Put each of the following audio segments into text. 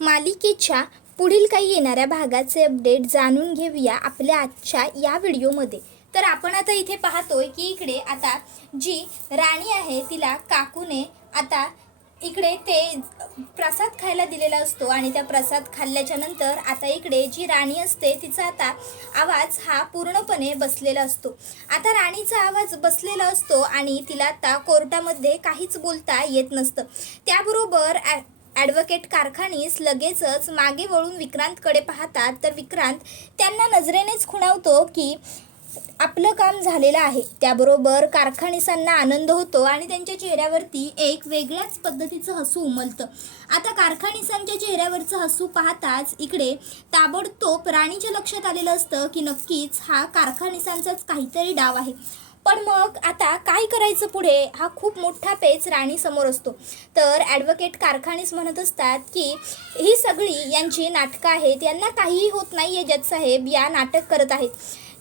मालिकेच्या पुढील काही येणाऱ्या भागाचे अपडेट जाणून घेऊया आपल्या आजच्या या व्हिडिओमध्ये। तर आपण आता इथे पाहतोय की इकडे आता जी राणी आहे तिला काकूने आता इकडे ते प्रसाद खायला दिलेला असतो आणि त्या प्रसाद खाल्ल्याच्या नंतर आता इकडे जी राणी असते तिचा आता आवाज हा पूर्णपणे बसलेला असतो। आता राणीचा आवाज बसलेला असतो आणि तिला आता कोर्टामध्ये काहीच बोलता येत नसतं। त्याबरोबर ॲडव्होकेट कारखानीस लगेचच मागे वळून विक्रांतकडे पाहतात, तर विक्रांत त्यांना नजरेनेच खुणावतो की आपलं काम झालेलं आहे। त्याबरोबर कारखानीसांना आनंद होतो आणि त्यांच्या चेहऱ्यावरती एक वेगळ्याच पद्धतीचं हसू उमलतं। आता कारखानीसांच्या चेहऱ्यावरचं हसू पाहताच इकडे ताबडतोब राणीच्या लक्षात आलेलं असतं की नक्कीच हा कारखानीसांचाच काहीतरी डाव आहे। पण मग आता काय करायचं पुढे हा खूप मोठा पेच राणीसमोर असतो। तर ॲडव्होकेट कारखानीस म्हणत असतात की ही सगळी यांची नाटकं आहेत, यांना काहीही होत नाही आहे, जज साहेब या नाटक करत आहेत।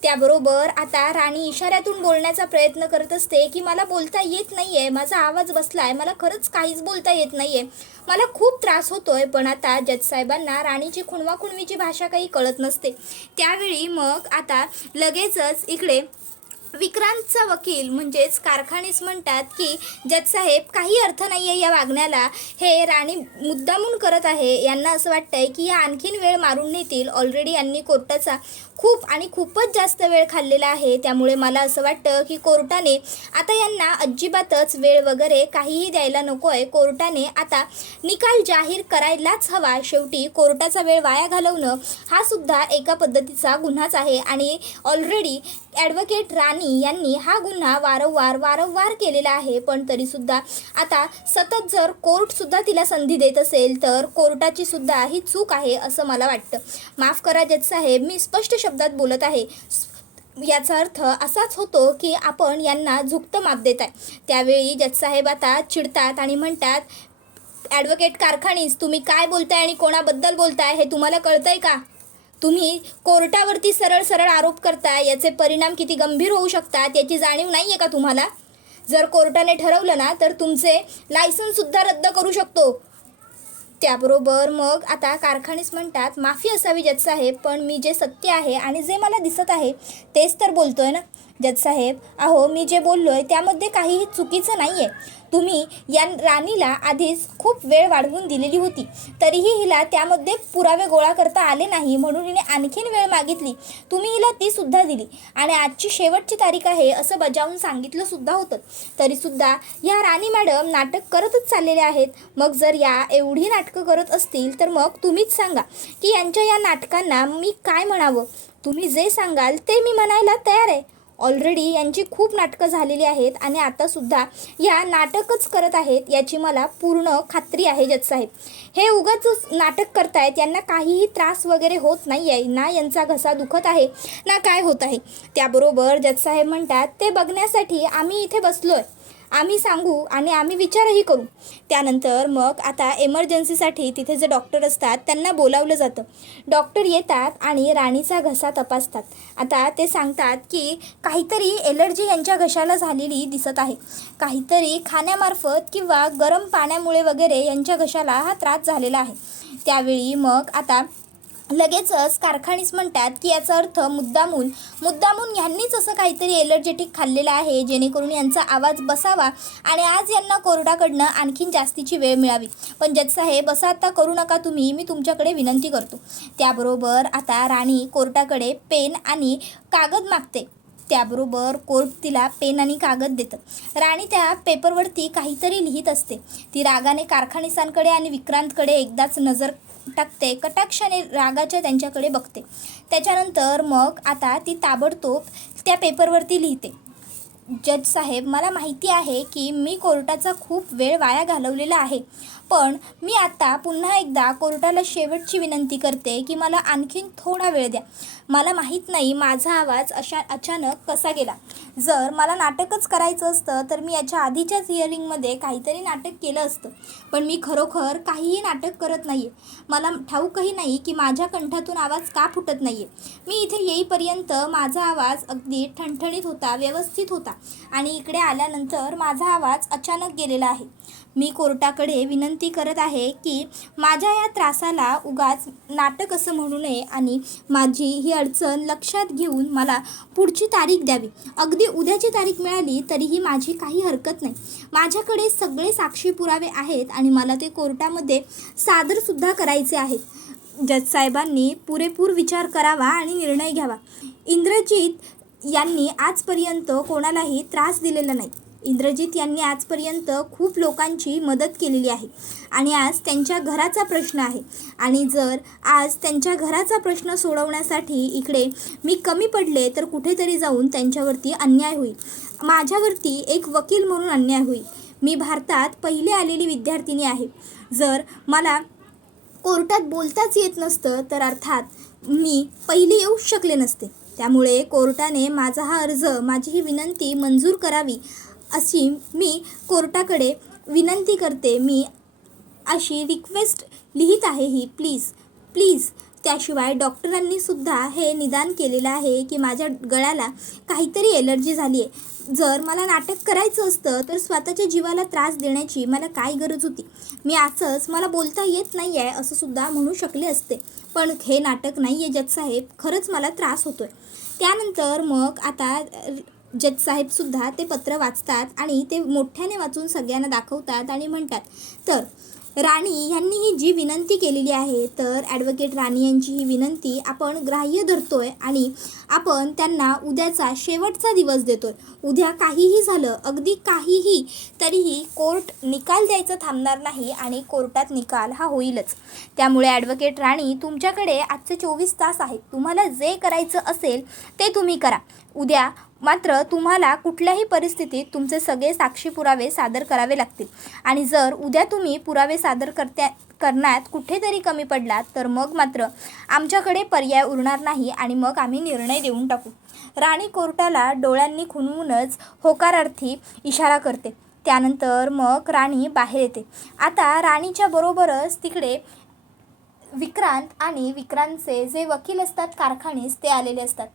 त्याबरोबर आता राणी इशाऱ्यातून बोलण्याचा प्रयत्न करत असते की मला बोलता येत नाही आहे, माझा आवाज बसला आहे, मला खरंच काहीच बोलता येत नाही आहे, मला खूप त्रास होतो आहे। पण आता जज साहेबांना राणीची खुणवाखुणवीची भाषा काही कळत नसते। त्यावेळी मग आता लगेचच इकडे विक्रांतचा वकील म्हणजेच कारखानीस म्हणतात की जज साहेब काही अर्थ नाही आहे या वागण्याला, हे राणी मुद्दामून करत आहे, यांना असं वाटतंय की या आणखीन वेळ मारून नेतील। ऑलरेडी यांनी कोर्टाचा खूपच जास्त वेळ खाल्लेला आहे, त्यामुळे मला असं वाटतं की कोर्टाने आता यांना अजिबातच वेळ वगैरे काहीही द्यायला नको आहे। कोर्टाने आता निकाल जाहीर करायलाच हवा। शेवटी कोर्टाचा वेळ वाया घालवणं हा सुद्धा एका पद्धतीचा गुन्हाच आहे आणि ऑलरेडी ॲडव्होकेट राणी यांनी हा गुन्हा वारंवार केलेला आहे। पण तरीसुद्धा आता सतत जर कोर्टसुद्धा तिला संधी देत असेल तर कोर्टाची सुद्धा ही चूक आहे असं मला वाटतं। माफ करा जज साहेब, मी स्पष्ट शब्दात बोलत आहे। याचा अर्थ असाच होतो की आपण यांना झुकतं माप देत आहे। त्यावेळी जज साहेब आता चिडतात आणि म्हणतात, ॲडव्होकेट कारखानीस तुम्ही काय बोलताय आणि कोणाबद्दल बोलताय हे तुम्हाला कळतंय का? तुम्ही कोर्टावरती सरळ आरोप करताय, याचे परिणाम किती गंभीर होऊ शकतात याची जाणीव नाही आहे का तुम्हाला? जर कोर्टाने ठरवलं ना तर तुमचे लायसन्ससुद्धा रद्द करू शकतो। त्याबरोबर मग आता कारखानीस म्हणतात, माफी असावी जज साहेब, पण मी जे सत्य आहे आणि जे मला दिसत आहे तेच तर बोलतोय ना जज साहेब। अहो मी जे बोललोय त्यामध्ये काहीही चुकीचं नाही आहे। तुम्ही या राणीला आधीच खूप वेळ वाढवून दिलेली होती, तरीही हिला त्यामध्ये पुरावे गोळा करता आले नाही, म्हणून हिने आणखीन वेळ मागितली, तुम्ही हिला ती सुद्धा दिली आणि आजची शेवटची तारीख आहे असं बजावून सांगितलं सुद्धा होतं। तरीसुद्धा या राणी मॅडम नाटक करतच चाललेल्या आहेत। मग जर या एवढी नाटकं करत असतील तर मग तुम्हीच सांगा की यांच्या या नाटकांना मी काय म्हणावं? तुम्ही जे सांगाल ते मी म्हणायला तयार आहे। ऑलरेडी यांची खूप नाटकं झालेली आहेत आणि आतासुद्धा या नाटकच करत आहेत याची मला पूर्ण खात्री आहे जज साहेब। हे उगाच नाटक करतायत, यांना काहीही त्रास वगैरे होत नाही आहे, ना यांचा घसा दुखत आहे ना काय होत आहे। त्याबरोबर जज साहेब म्हणतात, ते बघण्यासाठी आम्ही इथे बसलो आहे, आम्ही सांगू आणि आम्ही विचारही करू। त्यानंतर मग आता एमर्जन्सीसाठी तिथे जे डॉक्टर असतात त्यांना बोलावलं जातं। डॉक्टर येतात आणि राणीचा घसा तपासतात। आता ते सांगतात की काहीतरी एलर्जी यांच्या घशाला झालेली दिसत आहे, काहीतरी खाण्यामार्फत किंवा गरम पाण्यामुळे वगैरे यांच्या घशाला हा त्रास झालेला आहे। त्यावेळी मग आता लगेचच कारखानीस म्हणतात की याचा अर्थ मुद्दामून यांनीच असं काहीतरी एलर्जेटिक खाल्लेलं आहे जेणेकरून यांचा आवाज बसावा आणि आज यांना कोर्टाकडनं आणखीन जास्तीची वेळ मिळावी। पण जज साहेब असं आता करू नका तुम्ही, मी तुमच्याकडे विनंती करतो। त्याबरोबर आता राणी कोर्टाकडे पेन आणि कागद मागते। त्याबरोबर कोर्ट तिला पेन आणि कागद देतं। राणी त्या पेपरवरती काहीतरी लिहित असते। ती रागाने कारखानीसांकडे आणि विक्रांतकडे एकदाच नजर टाकते, कटाक्षाने रागाच्या त्यांच्याकडे बघते। त्याच्यानंतर मग आता ती ताबडतोब त्या पेपरवरती लिहिते, जज साहेब मला माहिती आहे की मी कोर्टाचा खूप वेळ वाया घालवलेला आहे, पण मी आता पुन्हा एकदा कोर्टाला शेवटची विनंती करते की मला आणखीन थोडा वेळ द्या। मला माहीत नाही माझा आवाज अचानक कसा गेला। जर मला नाटकच करायचं असतं तर मी याच्या आधीच्याच हिअरिंगमध्ये काहीतरी नाटक केलं असतं, पण मी खरोखर काहीही नाटक करत नाही आहे। मला ठाऊकही नाही की माझ्या कंठातून आवाज का फुटत नाही आहे। मी इथे येईपर्यंत माझा आवाज अगदी ठणठणीत होता, व्यवस्थित होता आणि इकडे आल्यानंतर माझा आवाज अचानक गेलेला आहे। मी कोर्टाकडे विनंती करत आहे की माझ्या या त्रासाला उगाच नाटक असं म्हणू नये आणि माझी ही अडचण लक्षात घेऊन मला पुढची तारीख द्यावी. अगदी उद्याची तारीख मिळाली तरीही माझी काही हरकत नाही. माझ्याकडे सगळे साक्षी पुरावे आहेत आणि मला ते कोर्टामध्ये सादरसुद्धा करायचे आहेत. जज साहेबांनी पुरेपूर विचार करावा आणि निर्णय घ्यावा. इंद्रजित यांनी आजपर्यंत कोणालाही त्रास दिलेला नाही. इंद्रजित यांनी आजपर्यंत खूप लोकांची मदत केलेली आहे आणि आज त्यांच्या घराचा प्रश्न आहे आणि जर आज त्यांच्या घराचा प्रश्न सोडवण्यासाठी इकडे मी कमी पडले तर कुठेतरी जाऊन त्यांच्यावरती अन्याय होईल. माझ्यावरती एक वकील म्हणून अन्याय होईल. मी भारतात पहिले आलेली विद्यार्थिनी आहे. जर मला कोर्टात बोलताच येत नसतं तर अर्थात मी पहिली येऊच शकले नसते. त्यामुळे कोर्टाने माझा हा अर्ज, माझी ही विनंती मंजूर करावी अशी मी कोर्टाकडे विनंती करते. मी अशी रिक्वेस्ट लिहित आहे ही. प्लीज. त्याशिवाय डॉक्टरांनी सुद्धा हे निदान केलेलं आहे की माझ्या गळ्याला काहीतरी एलर्जी झाली आहे. जर मला नाटक करायचं असतं तर स्वतःच्या जीवाला त्रास देण्याची मला काय गरज होती. मी असंच मला बोलता येत नाही आहे असं सुद्धा म्हणू शकले असते. पण हे नाटक नाही आहे जज साहेब, खरंच मला त्रास होतो आहे. त्यानंतर मग आता जज साहेबसुद्धा ते पत्र वाचतात आणि ते मोठ्याने वाचून सगळ्यांना दाखवतात आणि म्हणतात, तर राणी यांनी ही जी विनंती केलेली आहे तर ॲडव्होकेट राणी यांची ही विनंती आपण ग्राह्य धरतोय आणि आपण त्यांना उद्याचा शेवटचा दिवस देतोय. उद्या काहीही झालं, अगदी काहीही, तरीही कोर्ट निकाल द्यायचं थांबणार नाही आणि कोर्टात निकाल हा होईलच. त्यामुळे ॲडव्होकेट राणी तुमच्याकडे आजचे 24 तास आहेत. तुम्हाला जे करायचं असेल ते तुम्ही करा. उद्या मात्र तुम्हाला कुठल्याही परिस्थितीत तुमचे सगळे साक्षी पुरावे सादर करावे लागतील आणि जर उद्या तुम्ही पुरावे सादर करण्यात कुठेतरी कमी पडलात तर मग मात्र आमच्याकडे पर्याय उरणार नाही आणि मग आम्ही निर्णय देऊन टाकू. राणी कोर्टाला डोळ्यांनी खुणवूनच होकारार्थी इशारा करते. त्यानंतर मग राणी बाहेर येते. आता राणीच्या बरोबरच तिकडे विक्रांत आणि विक्रांतचे जे वकील असतात कारखानीस ते आलेले असतात.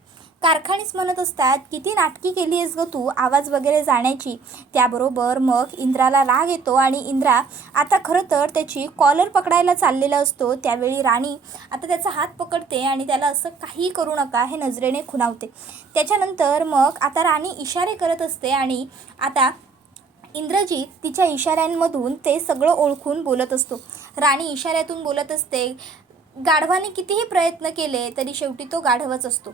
कारखानीस म्हणत असतात, किती नाटकी केली आहेस गं तू आवाज वगैरे जाण्याची. त्याबरोबर मग इंद्राला राग येतो आणि इंद्रा आता खरं तर त्याची कॉलर पकडायला चाललेला असतो. त्यावेळी राणी आता त्याचा हात पकडते आणि त्याला असं काही करू नका हे नजरेने खुणावते. त्याच्यानंतर मग आता राणी इशारे करत असते आणि आता इंद्रजित तिच्या इशाऱ्यांमधून ते सगळं ओळखून बोलत असतो. राणी इशाऱ्यातून बोलत असते, गाढवाने कितीही प्रयत्न केले तरी शेवटी तो गाढवच असतो.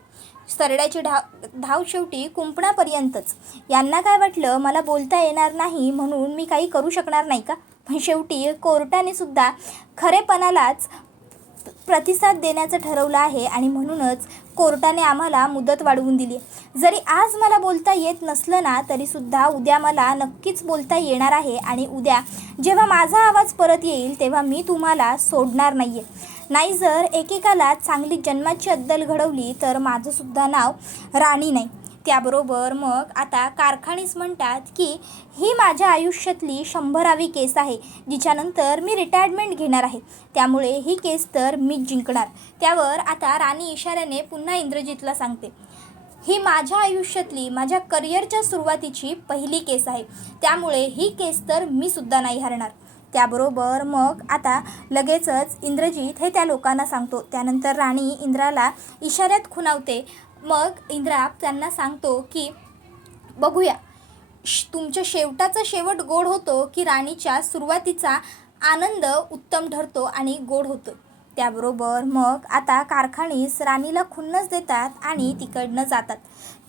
सरड्याची धाव शेवटी कुंपणापर्यंतच. यांना काय वाटलं मला बोलता येणार नाही म्हणून मी काही करू शकणार नाही का. पण शेवटी कोर्टाने सुद्धा खरेपणालाच प्रतिसाद देण्याचं ठरवलं आहे आणि म्हणूनच कोर्टाने आम्हाला मुदत वाढवून दिली. जरी आज मला बोलता येत नसलं ना तरीसुद्धा उद्या मला नक्कीच बोलता येणार आहे आणि उद्या जेव्हा माझा आवाज परत येईल तेव्हा मी तुम्हाला सोडणार नाही आहे. नाही जर एकेकाला चांगली जन्माची अद्दल घडवली तर माझंसुद्धा नाव राणी नाही. त्याबरोबर मग आता कारखानीस म्हणतात की ही माझ्या आयुष्यातली 100वी केस आहे जिच्यानंतर मी रिटायरमेंट घेणार आहे. त्यामुळे ही केस तर मीच जिंकणार. त्यावर आता राणी इशाऱ्याने पुन्हा इंद्रजितला सांगते, ही माझ्या आयुष्यातली माझ्या करिअरच्या सुरुवातीची पहिली केस आहे. त्यामुळे ही केस तर मी सुद्धा नाही हरणार. त्याबरोबर मग आता लगेचच इंद्रजित हे त्या लोकांना सांगतो. त्यानंतर राणी इंद्राला इशाऱ्यात खुणावते. मग इंद्रा त्यांना सांगतो की बघूया तुमच्या शेवटाचा शेवट गोड होतो की राणीच्या सुरुवातीचा आनंद उत्तम ठरतो आणि गोड होतो. त्याबरोबर मग आता कारखानीस राणीला खुन्नस देतात आणि तिकडनं जातात.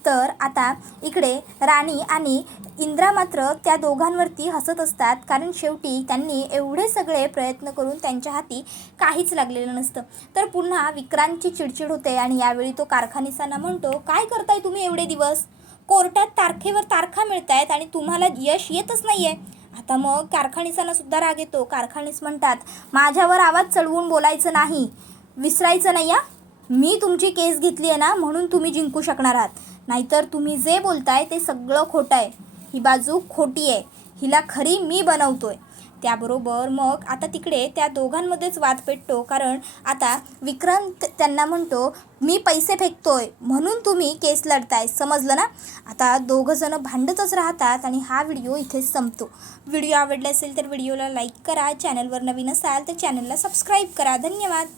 तर आता इकडे राणी आणि इंद्रा मात्र त्या दोघांवरती हसत असतात कारण शेवटी त्यांनी एवढे सगळे प्रयत्न करून त्यांच्या हाती काहीच लागलेलं नसतं. तर पुन्हा विक्रांतची चिडचिड होते आणि यावेळी तो कारखानीसांना म्हणतो, काय करताय तुम्ही एवढे दिवस. कोर्टात तारखेवर तारखा मिळत आहेत आणि तुम्हाला यश येतच नाही आहे. आता मग कारखानीसांना सुद्धा राग येतो. कारखानीस म्हणतात, माझ्यावर आवाज चढवून बोलायचं नाही, विसरायचं नाही. मी तुमची केस घेतली आहे ना म्हणून तुम्ही जिंकू शकणार आहात. नाहीतर तुम्ही जे बोलताय ते सगळं खोटं आहे. ही बाजू खोटी आहे, हिला खरी मी बनवतोय. त्याबरोबर मग आता तिकडे त्या दोघांमध्येच वाद पेटतो, कारण आता विक्रांत त्यांना म्हणतो मी पैसे फेकतोय म्हणून तुम्ही केस लढताय, समजलं ना. आता दोघंजणं भांडतच राहतात आणि हा व्हिडिओ इथेच संपतो. व्हिडिओ आवडला असेल तर व्हिडिओला लाईक करा, चॅनलवर नवीन असाल तर चॅनलला सबस्क्राईब करा. धन्यवाद.